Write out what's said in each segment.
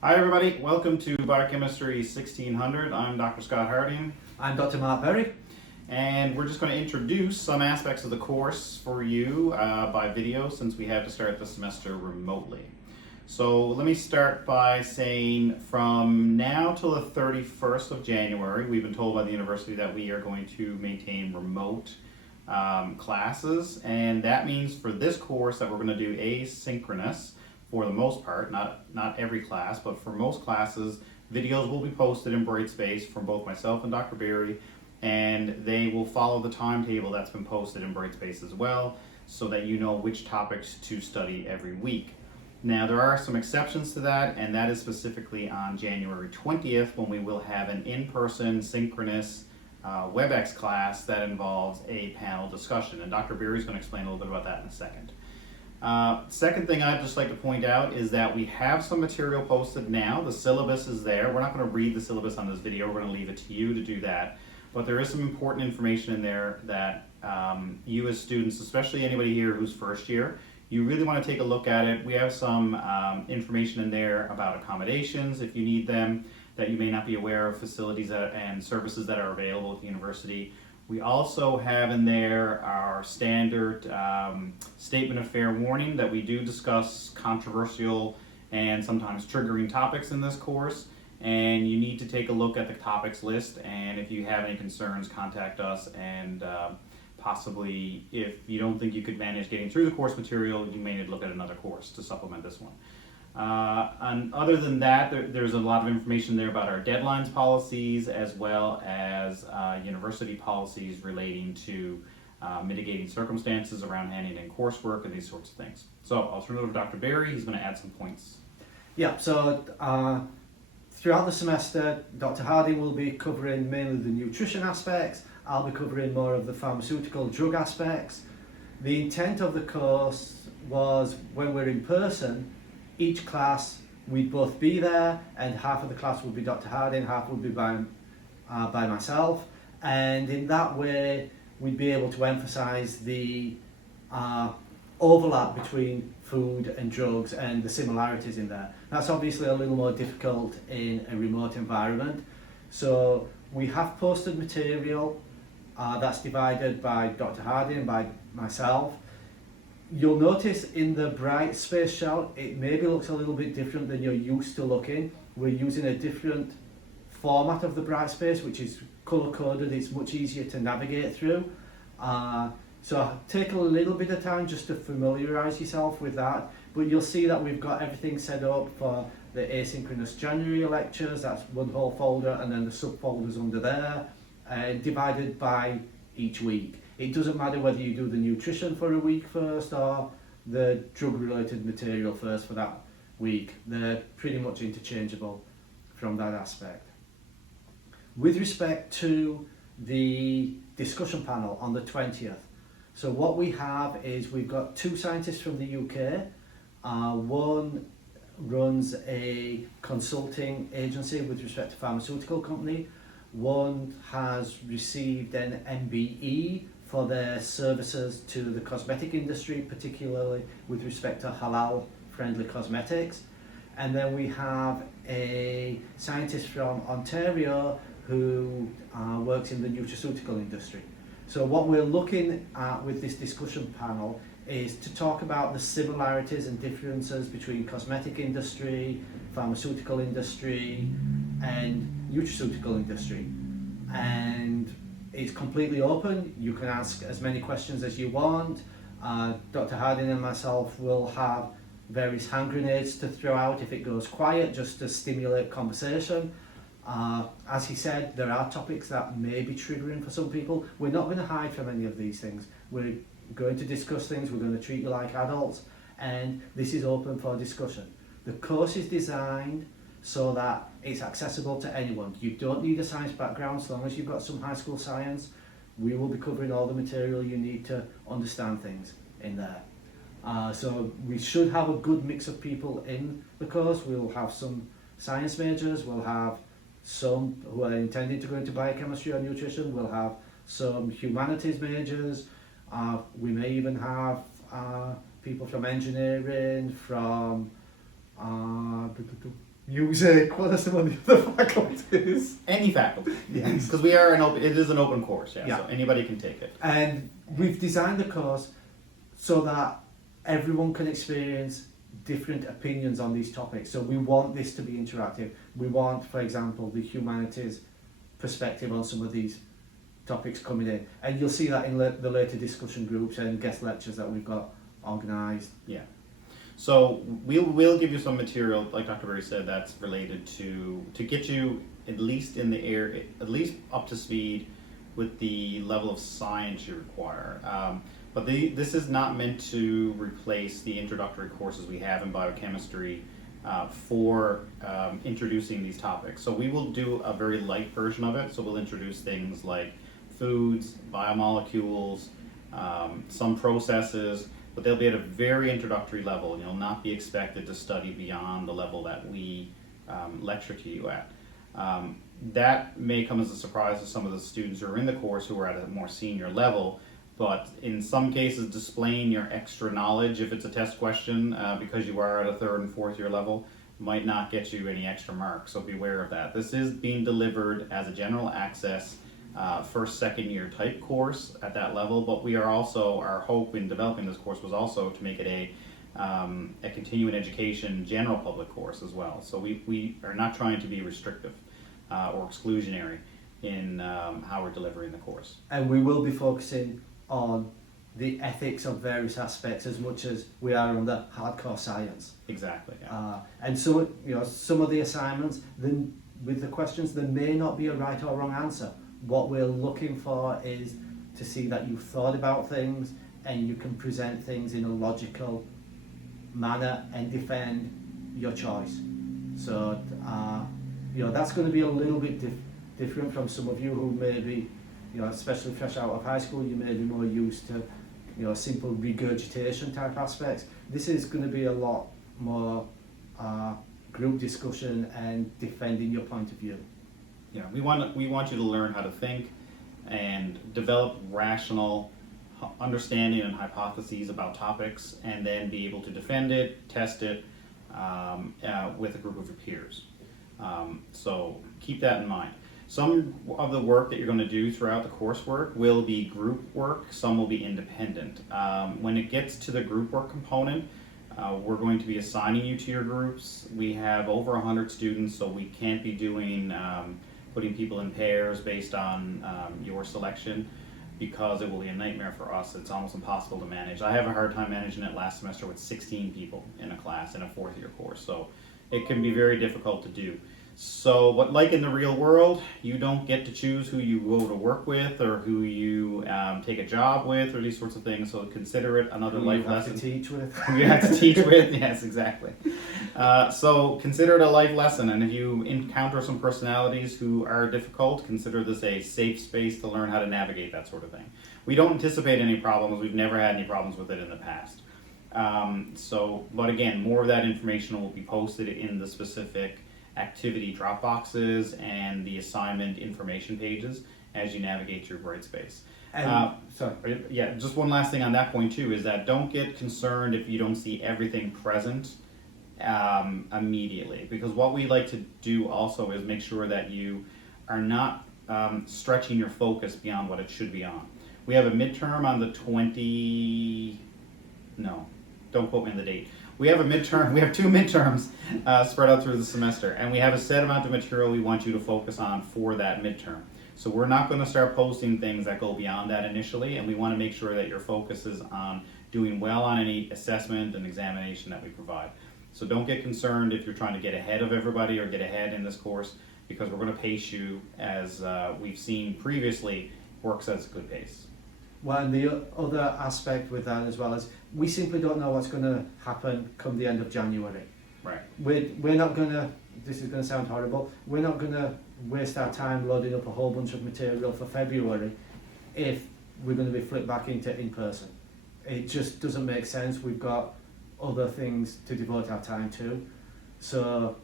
Hi everybody, welcome to Biochemistry 1600. I'm Dr. Scott Harding. I'm Dr. Mark Berry. And we're just going to introduce some aspects of the course for you by video since we had to start the semester remotely. So let me start by saying from now till the 31st of January, we've been told by the university that we are going to maintain remote classes, and that means for this course that we're going to do asynchronous for the most part, not every class, but for most classes, videos will be posted in Brightspace from both myself and Dr. Berry, and they will follow the timetable that's been posted in Brightspace as well, so that you know which topics to study every week. Now, there are some exceptions to that, and that is specifically on January 20th when we will have an in-person synchronous WebEx class that involves a panel discussion, and Dr. Berry is going to explain a little bit about that in a second. Second thing I'd just like to point out is that we have some material posted now. The syllabus is there. We're not going to read the syllabus on this video. We're going to leave it to you to do that. But there is some important information in there that you as students, especially anybody here who's first year, you really want to take a look at it. We have some information in there about accommodations if you need them, that you may not be aware of facilities and services that are available at the university. We also have in there our standard statement of fair warning that we do discuss controversial and sometimes triggering topics in this course, and you need to take a look at the topics list, and if you have any concerns, contact us, and possibly if you don't think you could manage getting through the course material, you may need to look at another course to supplement this one. And other than that, there's a lot of information there about our deadlines policies as well as university policies relating to mitigating circumstances around handing in coursework and these sorts of things. So I'll turn it over to Dr. Berry. He's going to add some points. Yeah, so throughout the semester, Dr. Harding will be covering mainly the nutrition aspects. I'll be covering more of the pharmaceutical drug aspects. The intent of the course was when we're in person, each class we'd both be there, and half of the class would be Dr. Harding, half would be by myself, and in that way we'd be able to emphasize the overlap between food and drugs and the similarities in there. That's obviously a little more difficult in a remote environment, so we have posted material that's divided by Dr. Harding and by myself. You'll notice in the Brightspace shell, it maybe looks a little bit different than you're used to looking. We're using a different format of the Brightspace, which is color-coded. It's much easier to navigate through. So take a little bit of time just to familiarize yourself with that. But you'll see that we've got everything set up for the asynchronous January lectures. That's one whole folder, and then the subfolders under there, divided by each week. It doesn't matter whether you do the nutrition for a week first or the drug-related material first for that week. They're pretty much interchangeable from that aspect. With respect to the discussion panel on the 20th, so what we have is we've got two scientists from the UK. One runs a consulting agency with respect to pharmaceutical company. One has received an MBE for their services to the cosmetic industry, particularly with respect to halal-friendly cosmetics. And then we have a scientist from Ontario who works in the nutraceutical industry. So what we're looking at with this discussion panel is to talk about the similarities and differences between cosmetic industry, pharmaceutical industry, and nutraceutical industry. And it's completely open. You can ask as many questions as you want. Dr. Harding and myself will have various hand grenades to throw out if it goes quiet, just to stimulate conversation. As he said, there are topics that may be triggering for some people. We're not going to hide from any of these things. We're going to discuss things. We're going to treat you like adults, and this is open for discussion. The course is designed so that it's accessible to anyone. You don't need a science background as long as you've got some high school science. We will be covering all the material you need to understand things in there. So we should have a good mix of people in the course. We'll have some science majors, we'll have some who are intending to go into biochemistry or nutrition, we'll have some humanities majors, we may even have people from engineering, from music, what are some of the other faculties? Any faculty. Yes. Because we are it is an open course, yeah, Yeah. so anybody can take it. And we've designed the course so that everyone can experience different opinions on these topics. So we want this to be interactive. We want, for example, the humanities perspective on some of these topics coming in. And you'll see that in the later discussion groups and guest lectures that we've got organised. Yeah. So we'll give you some material, like Dr. Berry said, that's related to get you at least in the air, at least up to speed with the level of science you require. But this is not meant to replace the introductory courses we have in biochemistry for introducing these topics. So we will do a very light version of it. So we'll introduce things like foods, biomolecules, some processes, but they'll be at a very introductory level, and you'll not be expected to study beyond the level that we lecture to you at. That may come as a surprise to some of the students who are in the course who are at a more senior level, but in some cases displaying your extra knowledge, if it's a test question, because you are at a 3rd and 4th year level, might not get you any extra marks, so beware of that. This is being delivered as a general access 1st, 2nd year type course at that level, but we are also, our hope in developing this course was also to make it a continuing education general public course as well. So we are not trying to be restrictive or exclusionary in how we're delivering the course. And we will be focusing on the ethics of various aspects as much as we are on the hardcore science. Exactly. Yeah. And so, some of the assignments, then with the questions, there may not be a right or wrong answer. What we're looking for is to see that you've thought about things and you can present things in a logical manner and defend your choice. So, that's going to be a little bit different from some of you who may be, especially fresh out of high school, you may be more used to, simple regurgitation type aspects. This is going to be a lot more group discussion and defending your point of view. Yeah, we want you to learn how to think and develop rational understanding and hypotheses about topics, and then be able to defend it, test it with a group of your peers. So keep that in mind. Some of the work that you're going to do throughout the coursework will be group work, some will be independent. When it gets to the group work component, we're going to be assigning you to your groups. We have over 100 students, so we can't be doing putting people in pairs based on your selection, because it will be a nightmare for us. It's almost impossible to manage. I have a hard time managing it last semester with 16 people in a class in a 4th year course, so it can be very difficult to do. So, but like in the real world, you don't get to choose who you go to work with or who you take a job with or these sorts of things. So consider it another life lesson. To teach with. You have to teach with, yes, exactly. So consider it a life lesson, and if you encounter some personalities who are difficult, consider this a safe space to learn how to navigate that sort of thing. We don't anticipate any problems. We've never had any problems with it in the past. But again, more of that information will be posted in the specific activity drop boxes and the assignment information pages as you navigate your Brightspace. Yeah, just one last thing on that point too is that don't get concerned if you don't see everything present immediately, because what we like to do also is make sure that you are not stretching your focus beyond what it should be on. We have a midterm on the don't quote me on the date. We have two midterms spread out through the semester, and we have a set amount of material we want you to focus on for that midterm. So we're not going to start posting things that go beyond that initially, and we want to make sure that your focus is on doing well on any assessment and examination that we provide. So don't get concerned if you're trying to get ahead of everybody or get ahead in this course, because we're going to pace you as we've seen previously works at a good pace. Well, and the other aspect with that as well is we simply don't know what's going to happen come the end of January. Right. We're not going to, this is going to sound horrible, we're not going to waste our time loading up a whole bunch of material for February if we're going to be flipped back into in-person. It just doesn't make sense. We've got other things to devote our time to. So,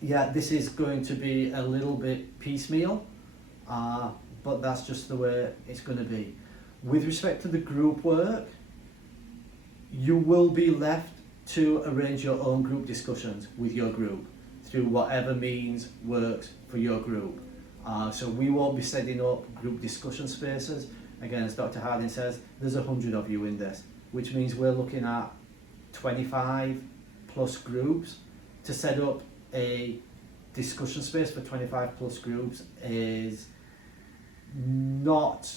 yeah, this is going to be a little bit piecemeal, but that's just the way it's going to be. With respect to the group work, you will be left to arrange your own group discussions with your group. through whatever means works for your group. So we won't be setting up group discussion spaces. Again, as Dr. Harding says, there's 100 of you in this, which means we're looking at 25 plus groups. To set up a discussion space for 25 plus groups is not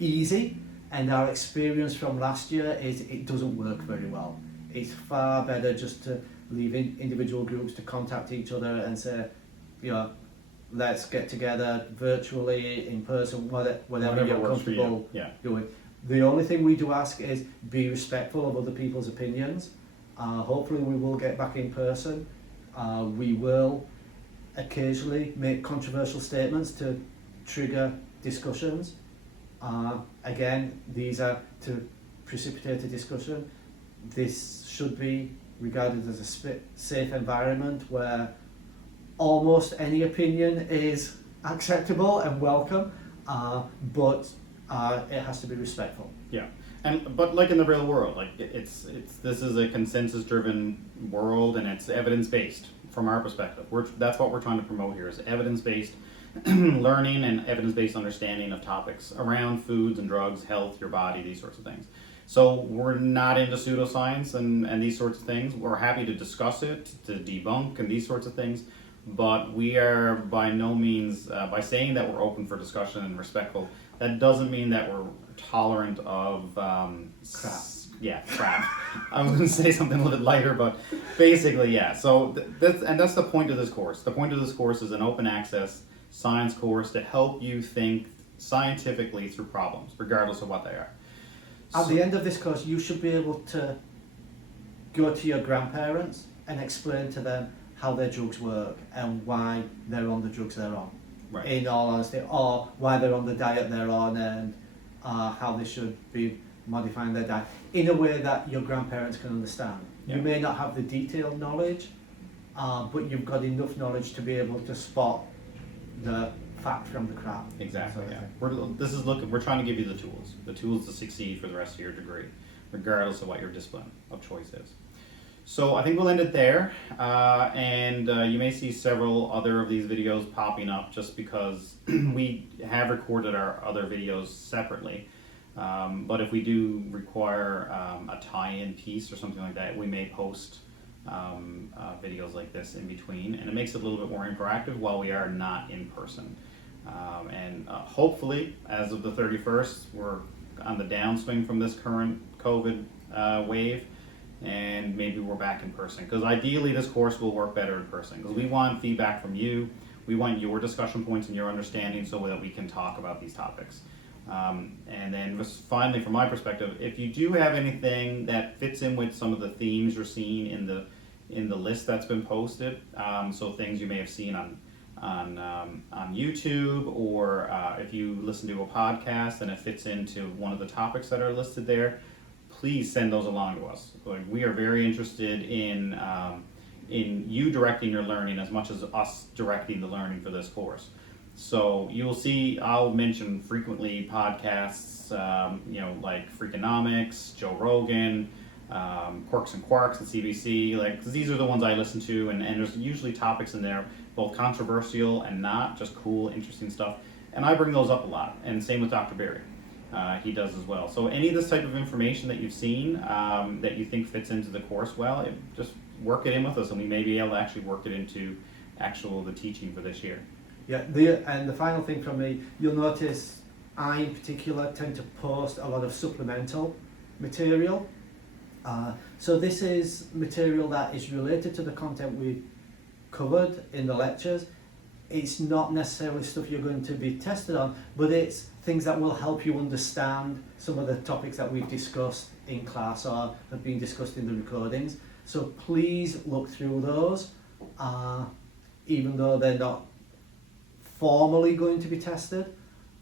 easy, and our experience from last year is it doesn't work very well. It's far better just to leave individual groups to contact each other and say, let's get together virtually, in person, whatever you're comfortable doing. The only thing we do ask is be respectful of other people's opinions. Hopefully we will get back in person. We will occasionally make controversial statements to trigger discussions. Again, these are to precipitate a discussion. This should be regarded as a safe environment where almost any opinion is acceptable and welcome, but it has to be respectful. Yeah, but like in the real world, like this is a consensus-driven world, and it's evidence-based from our perspective. That's what we're trying to promote here: is evidence-based learning and evidence-based understanding of topics around foods and drugs, health, your body, these sorts of things. So we're not into pseudoscience and these sorts of things. We're happy to discuss it, to debunk and these sorts of things, but we are by no means, by saying that we're open for discussion and respectful, that doesn't mean that we're tolerant of crap. Crap. I was going to say something a little bit lighter, but basically, yeah. So that's the point of this course. The point of this course is an open access science course to help you think scientifically through problems, regardless of what they are. At the end of this course, you should be able to go to your grandparents and explain to them how their drugs work and why they're on the drugs they're on. Right. In all honesty, or why they're on the diet they're on, and how they should be modifying their diet in a way that your grandparents can understand. Yeah. You may not have the detailed knowledge, but you've got enough knowledge to be able to spot the fact from the crap. Exactly. Yeah. We're trying to give you the tools to succeed for the rest of your degree, regardless of what your discipline of choice is. So I think we'll end it there, and you may see several other of these videos popping up just because we have recorded our other videos separately. But if we do require a tie-in piece or something like that, we may post videos like this in between, and it makes it a little bit more interactive while we are not in person. And hopefully, as of the 31st, we're on the downswing from this current COVID wave, and maybe we're back in person. Because ideally, this course will work better in person. Because we want feedback from you. We want your discussion points and your understanding so that we can talk about these topics. And then just finally, from my perspective, if you do have anything that fits in with some of the themes you're seeing in the list that's been posted, so things you may have seen on YouTube, or if you listen to a podcast and it fits into one of the topics that are listed there, please send those along to us. Like, we are very interested in you directing your learning as much as us directing the learning for this course. So you'll see, I'll mention frequently podcasts, like Freakonomics, Joe Rogan, Quirks and Quarks and CBC. Like, these are the ones I listen to, and there's usually topics in there, both controversial and not, just cool, interesting stuff. And I bring those up a lot, and same with Dr. Barry. He does as well. So any of this type of information that you've seen that you think fits into the course well, just work it in with us, and we may be able to actually work it into the teaching for this year. Yeah, and the final thing from me, you'll notice I in particular tend to post a lot of supplemental material. So this is material that is related to the content we covered in the lectures. It's not necessarily stuff you're going to be tested on, but it's things that will help you understand some of the topics that we've discussed in class or have been discussed in the recordings. So please look through those, even though they're not formally going to be tested.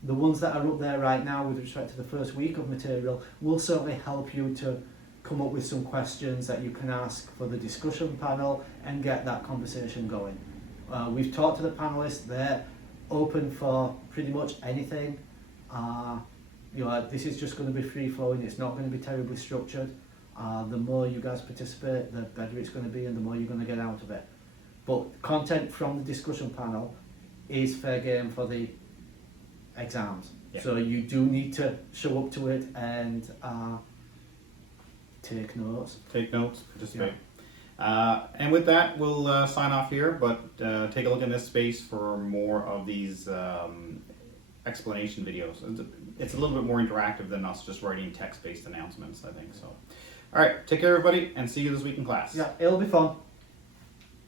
The ones that are up there right now with respect to the first week of material will certainly help you to come up with some questions that you can ask for the discussion panel and get that conversation going. We've talked to the panelists, they're open for pretty much anything. This is just going to be free flowing, it's not going to be terribly structured. The more you guys participate, the better it's going to be, and the more you're going to get out of it. but content from the discussion panel is fair game for the exams. Yeah. So you do need to show up to it and take notes. Take notes, participate. And with that, we'll sign off here, but take a look in this space for more of these explanation videos. It's a little bit more interactive than us just writing text-based announcements, I think. So, all right, take care, everybody, and see you this week in class. Yeah, it'll be fun.